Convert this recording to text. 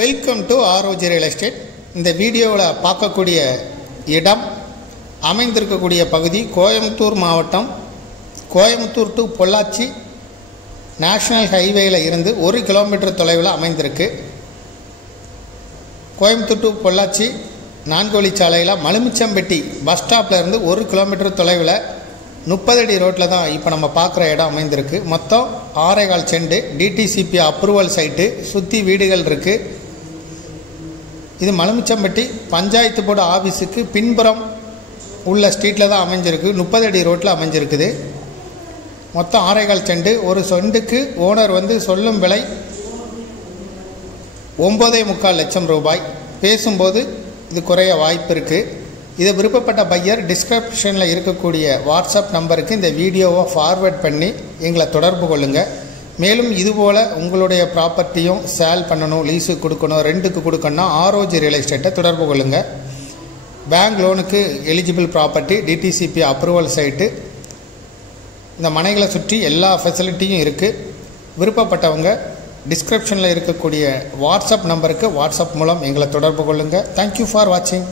Welcome to ஆரோஜி real estate. இந்த வீடியோவில் பார்க்கக்கூடிய இடம் அமைந்திருக்கக்கூடிய பகுதி கோயம்புத்தூர் மாவட்டம், கோயம்புத்தூர் டு பொள்ளாச்சி நேஷ்னல் ஹைவேயில் இருந்து 1 கிலோமீட்டர் தொலைவில் அமைந்திருக்கு. கோயம்புத்தூர் டு பொள்ளாச்சி 4 வழிச்சாலையில் மலுமிச்சம்பட்டி பஸ் ஸ்டாப்பில் இருந்து 1 கிலோமீட்டர் தொலைவில் 30 அடி ரோட்டில் தான் இப்போ நம்ம பார்க்குற இடம் அமைந்திருக்கு. மொத்தம் 6.25 சென்ட் டிடிசிபி அப்ரூவல் சைட்டு, சுற்றி வீடுகள் இருக்குது. இது மலுமிச்சம்பட்டி பஞ்சாயத்து போர்டு ஆஃபீஸுக்கு பின்புறம் உள்ள ஸ்ட்ரீட்டில் தான் அமைஞ்சிருக்கு. 30 அடி ரோட்டில் அமைஞ்சிருக்குது. மொத்தம் 6.25 சென்ட். ஒரு சென்ட்டுக்கு ஓனர் சொல்லும் விலை 9.25 லட்சம் ரூபாய். பேசும்போது இது குறைய வாய்ப்பு இருக்குது. இதை விருப்பப்பட்ட பையர் டிஸ்கிரிப்ஷனில் இருக்கக்கூடிய வாட்ஸ்அப் நம்பருக்கு இந்த வீடியோவை ஃபார்வேர்ட் பண்ணி எங்களை தொடர்பு கொள்ளுங்கள். மேலும் இதுபோல் உங்களுடைய ப்ராப்பர்ட்டியும் சேல் பண்ணணும், லீஸுக்கு கொடுக்கணும், ரெண்ட்டுக்கு கொடுக்கணும்னா ஆரோஜி ரியல் எஸ்டேட்டை தொடர்பு கொள்ளுங்கள். பேங்க் லோனுக்கு eligible property, DTCP approval site, இந்த மனைகளை சுற்றி எல்லா ஃபெசிலிட்டியும் இருக்குது. விருப்பப்பட்டவங்க டிஸ்கிரிப்ஷனில் இருக்கக்கூடிய வாட்ஸ்அப் நம்பருக்கு வாட்ஸ்அப் மூலம் எங்களை தொடர்பு கொள்ளுங்கள். தேங்க்யூ ஃபார் வாட்சிங்.